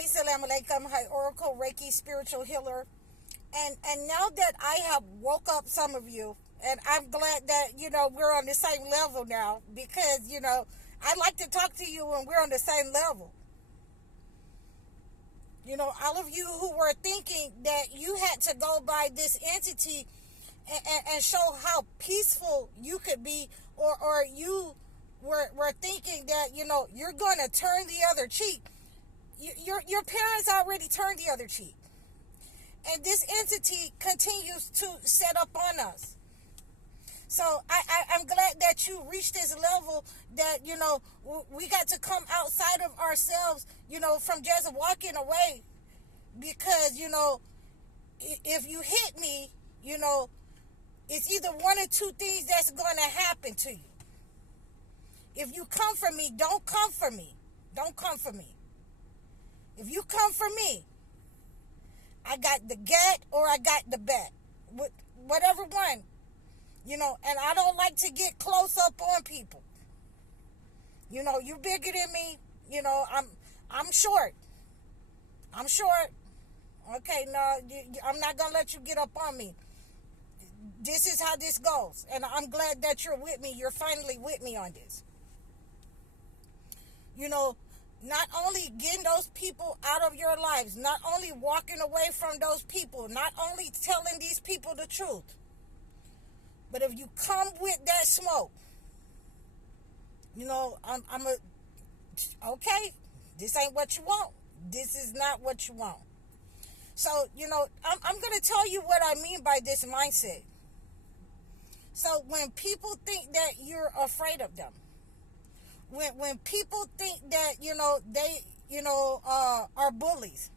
Hi, Assalamu alaikum. Hi, Oracle, Reiki, spiritual healer. And now that I have woke up some of you, and I'm glad that, we're on the same level now because, I like to talk to you when we're on the same level. All of you who were thinking that you had to go by this entity and show how peaceful you could be, or you were thinking that, you're going to turn the other cheek. Your parents already turned the other cheek. And this entity continues to set up on us. So I'm glad that you reached this level that, we got to come outside of ourselves, from just walking away. Because, if you hit me, it's either one or two things that's going to happen to you. If you come for me, don't come for me. Don't come for me. If you come for me, I got the get or I got the bet. Whatever one. And I don't like to get close up on people. You're bigger than me. I'm short. I'm short. Okay, no, I'm not going to let you get up on me. This is how this goes. And I'm glad that you're with me. You're finally with me on this. Not only getting those people out of your lives, not only walking away from those people, not only telling these people the truth, but if you come with that smoke, okay, this ain't what you want. This is not what you want. So, I'm going to tell you what I mean by this mindset. So when people think that you're afraid of them, when people think that, they, are bullies,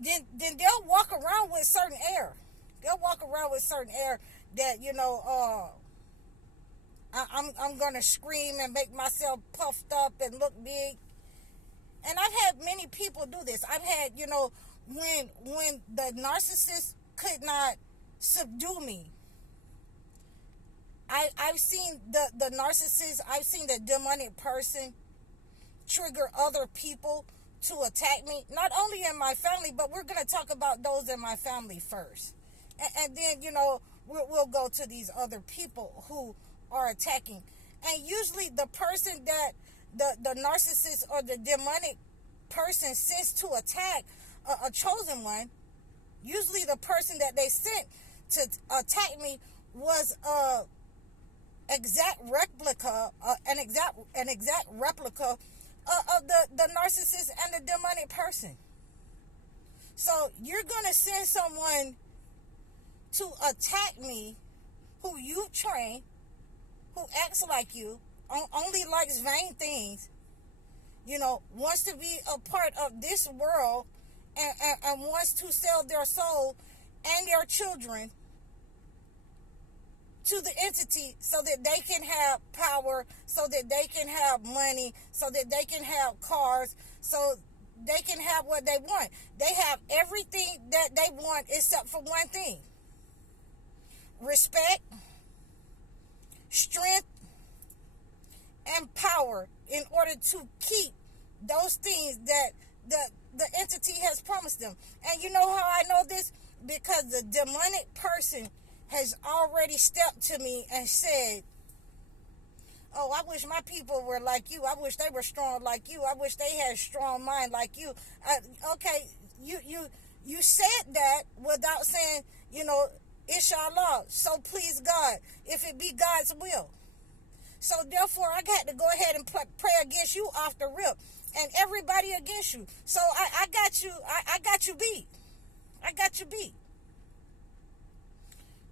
then they'll walk around with certain air. They'll walk around with certain air that, I'm going to scream and make myself puffed up and look big. And I've had many people do this. I've had, when the narcissist could not subdue me, I've seen the narcissist, I've seen the demonic person trigger other people to attack me. Not only in my family, but we're going to talk about those in my family first. And then, we'll go to these other people who are attacking. And usually the person that the narcissist or the demonic person sends to attack a chosen one, usually the person that they sent to attack me was an exact replica of the narcissist and the demonic person. So you're gonna send someone to attack me who you've trained, who acts like you, only likes vain things, wants to be a part of this world, and wants to sell their soul and their children to the entity so that they can have power, so that they can have money, so that they can have cars, so they can have what they want. They have everything that they want except for one thing: respect, strength, and power, in order to keep those things that the entity has promised them. And you know how I know this? Because the demonic person has already stepped to me and said, oh, I wish my people were like you. I wish they were strong like you. I wish they had a strong mind like you. Okay, you said that without saying, inshallah, so please God, if it be God's will. So therefore, I got to go ahead and pray against you off the rip, and everybody against you. So I got you. I got you beat. I got you beat.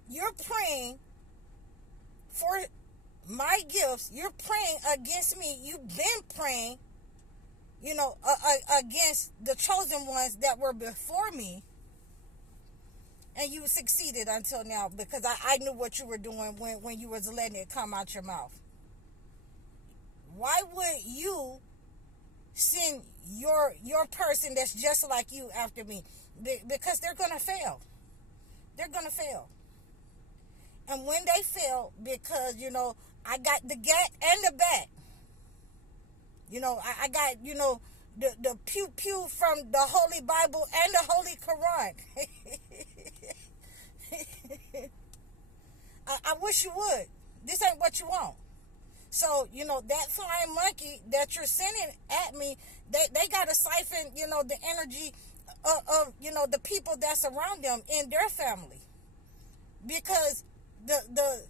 You're praying for my gifts. You're praying against me. You've been praying, against the chosen ones that were before me. And you succeeded until now, because I knew what you were doing when you was letting it come out your mouth. Why would you send your person that's just like you after me? Because they're going to fail. They're going to fail. And when they fail, because, I got the get and the back. I got, the pew pew from the Holy Bible and the Holy Quran. I wish you would. This ain't what you want. So, that flying monkey that you're sending at me, they got to siphon, the energy of the people that's around them in their family. Because the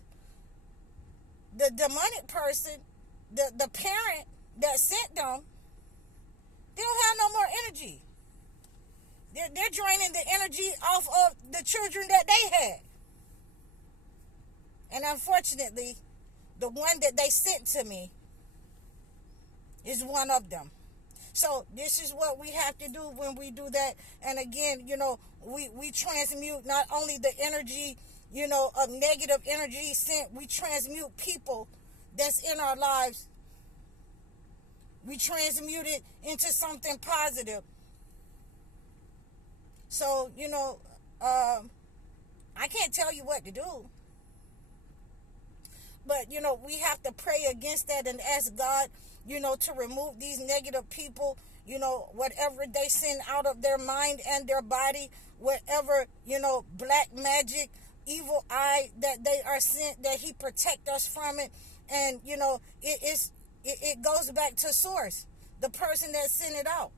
demonic person, the parent that sent them, they don't have no more energy. They're draining the energy off of the children that they had. And unfortunately, the one that they sent to me is one of them. So this is what we have to do when we do that. And again, we transmute not only the energy, of negative energy sent, we transmute people that's in our lives. We transmute it into something positive. So, I can't tell you what to do. But, we have to pray against that and ask God, to remove these negative people, whatever they send out of their mind and their body, whatever, black magic, evil eye that they are sent, that he protect us from it. And, it goes back to source, the person that sent it out.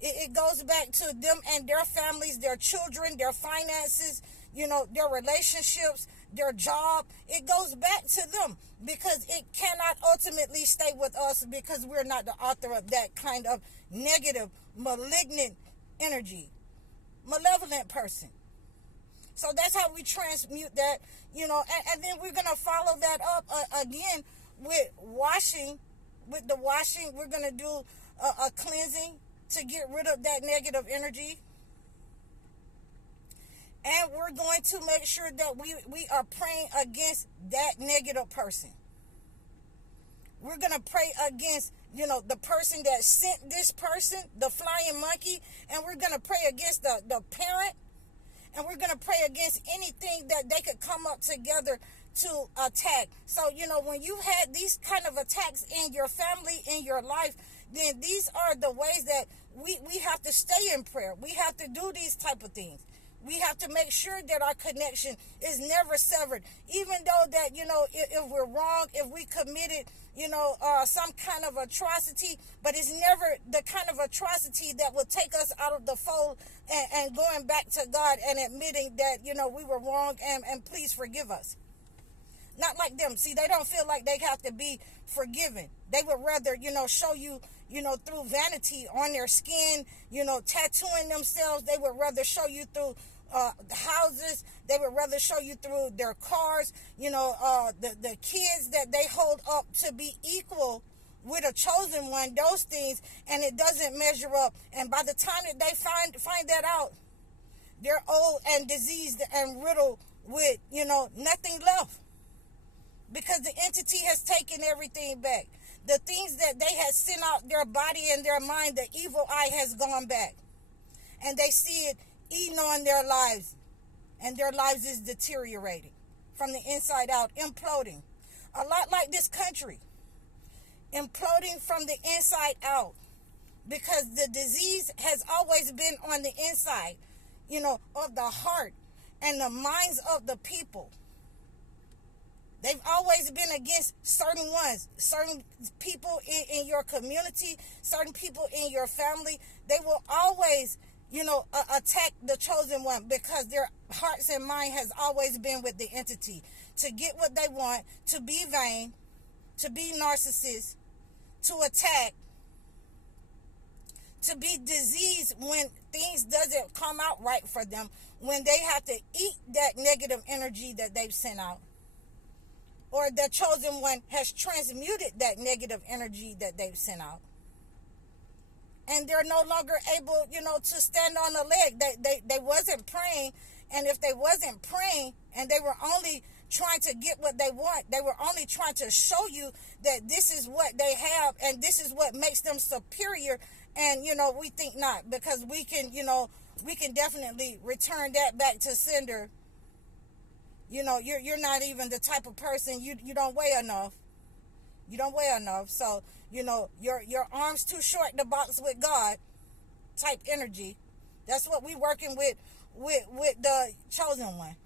It goes back to them and their families, their children, their finances, their relationships, their job. It goes back to them because it cannot ultimately stay with us because we're not the author of that kind of negative, malignant energy, malevolent person. So that's how we transmute that, and then we're going to follow that up again with washing. With the washing, we're going to do a cleansing to get rid of that negative energy. And we're going to make sure that we are praying against that negative person. We're going to pray against, the person that sent this person, the flying monkey. And we're going to pray against the parent. And we're going to pray against anything that they could come up together to attack. So, when you had these kind of attacks in your family, in your life, then these are the ways that we have to stay in prayer. We have to do these type of things. We have to make sure that our connection is never severed. Even though that, if we're wrong, if we committed, some kind of atrocity, but it's never the kind of atrocity that will take us out of the fold and going back to God and admitting that, we were wrong and please forgive us. Not like them. See, they don't feel like they have to be forgiven. They would rather, show you, through vanity on their skin, tattooing themselves. They would rather show you through houses. They would rather show you through their cars, the kids that they hold up to be equal with a chosen one, those things, and it doesn't measure up. And by the time that they find that out, they're old and diseased and riddled with, nothing left. Because the entity has taken everything back. The things that they had sent out their body and their mind, the evil eye has gone back. And they see it eating on their lives. And their lives is deteriorating from the inside out, imploding. A lot like this country. Imploding from the inside out. Because the disease has always been on the inside, of the heart and the minds of the people. They've always been against certain ones, certain people in your community, certain people in your family. They will always, attack the chosen one because their hearts and mind has always been with the entity to get what they want, to be vain, to be narcissists, to attack, to be diseased when things doesn't come out right for them, when they have to eat that negative energy that they've sent out. Or the chosen one has transmuted that negative energy that they've sent out. And they're no longer able, to stand on the leg. They wasn't praying. And if they wasn't praying and they were only trying to get what they want, they were only trying to show you that this is what they have and this is what makes them superior. And, we think not, because we can definitely return that back to sender. You're not even the type of person, you don't weigh enough. You don't weigh enough. So, your arms too short to box with God type energy. That's what we working with the chosen one.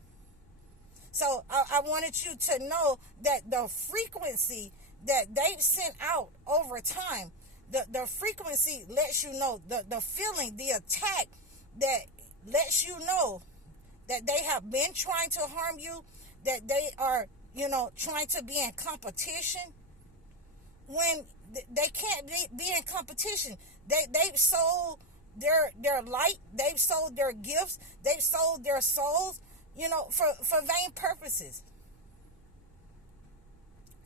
So I wanted you to know that the frequency that they've sent out over time, the frequency lets you know, the feeling, the attack that lets you know that they have been trying to harm you, that they are, trying to be in competition, when they can't be in competition. They've sold their light, they've sold their gifts, they've sold their souls, for vain purposes.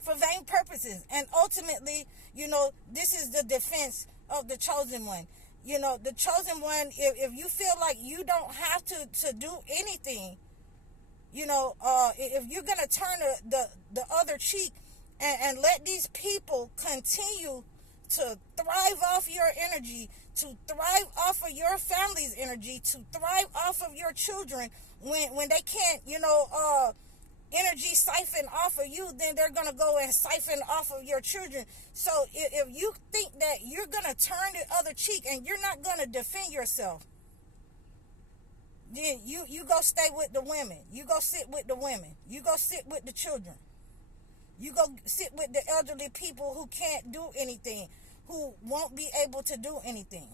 For vain purposes. And ultimately, this is the defense of the chosen one. The chosen one, if you feel like you don't have to do anything, if you're going to turn the other cheek and let these people continue to thrive off your energy, to thrive off of your family's energy, to thrive off of your children, when they can't, energy siphon off of you, then they're going to go and siphon off of your children. So if you think that you're going to turn the other cheek and you're not going to defend yourself, then you go stay with the women. You go sit with the women. You go sit with the children. You go sit with the elderly people who can't do anything, who won't be able to do anything.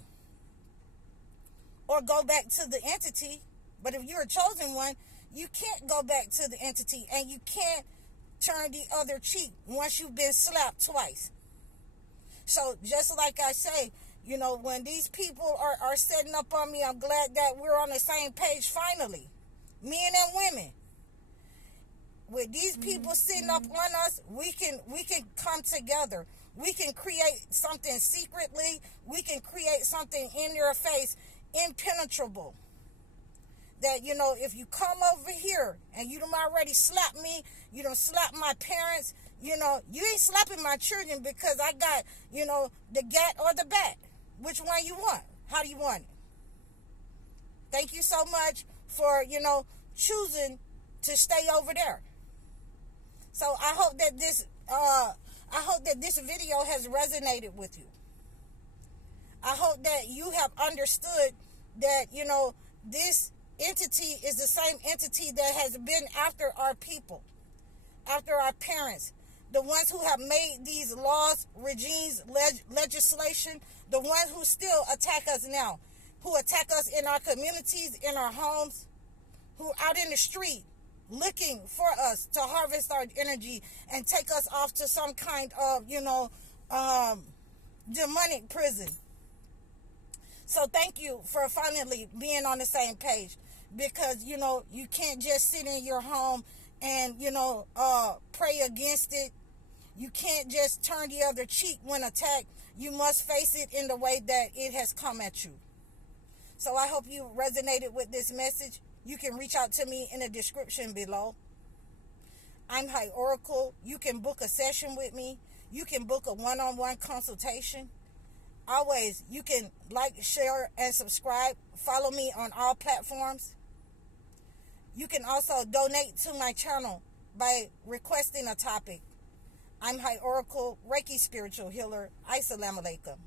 Or go back to the entity. But if you're a chosen one, you can't go back to the entity, and you can't turn the other cheek once you've been slapped twice. So just like I say, when these people are setting up on me, I'm glad that we're on the same page finally. Men and women. With these people sitting up on us, we can come together. We can create something secretly. We can create something in your face, impenetrable. That, if you come over here and you done already slapped me, you done slapped my parents, you ain't slapping my children because I got, the gat or the bat. Which one you want? How do you want it? Thank you so much for, choosing to stay over there. So I hope that this video has resonated with you. I hope that you have understood that, this entity is the same entity that has been after our people, after our parents, the ones who have made these laws, regimes, legislation, the ones who still attack us now, who attack us in our communities, in our homes, who out in the street looking for us to harvest our energy and take us off to some kind of, demonic prison. So thank you for finally being on the same page, because, you can't just sit in your home and, pray against it. You can't just turn the other cheek when attacked. You must face it in the way that it has come at you. So I hope you resonated with this message. You can reach out to me in the description below. I'm High Oracle. You can book a session with me. You can book a one-on-one consultation. Always, you can like, share, and subscribe. Follow me on all platforms. You can also donate to my channel by requesting a topic. I'm High Oracle, Reiki Spiritual Healer. Assalamu alaikum.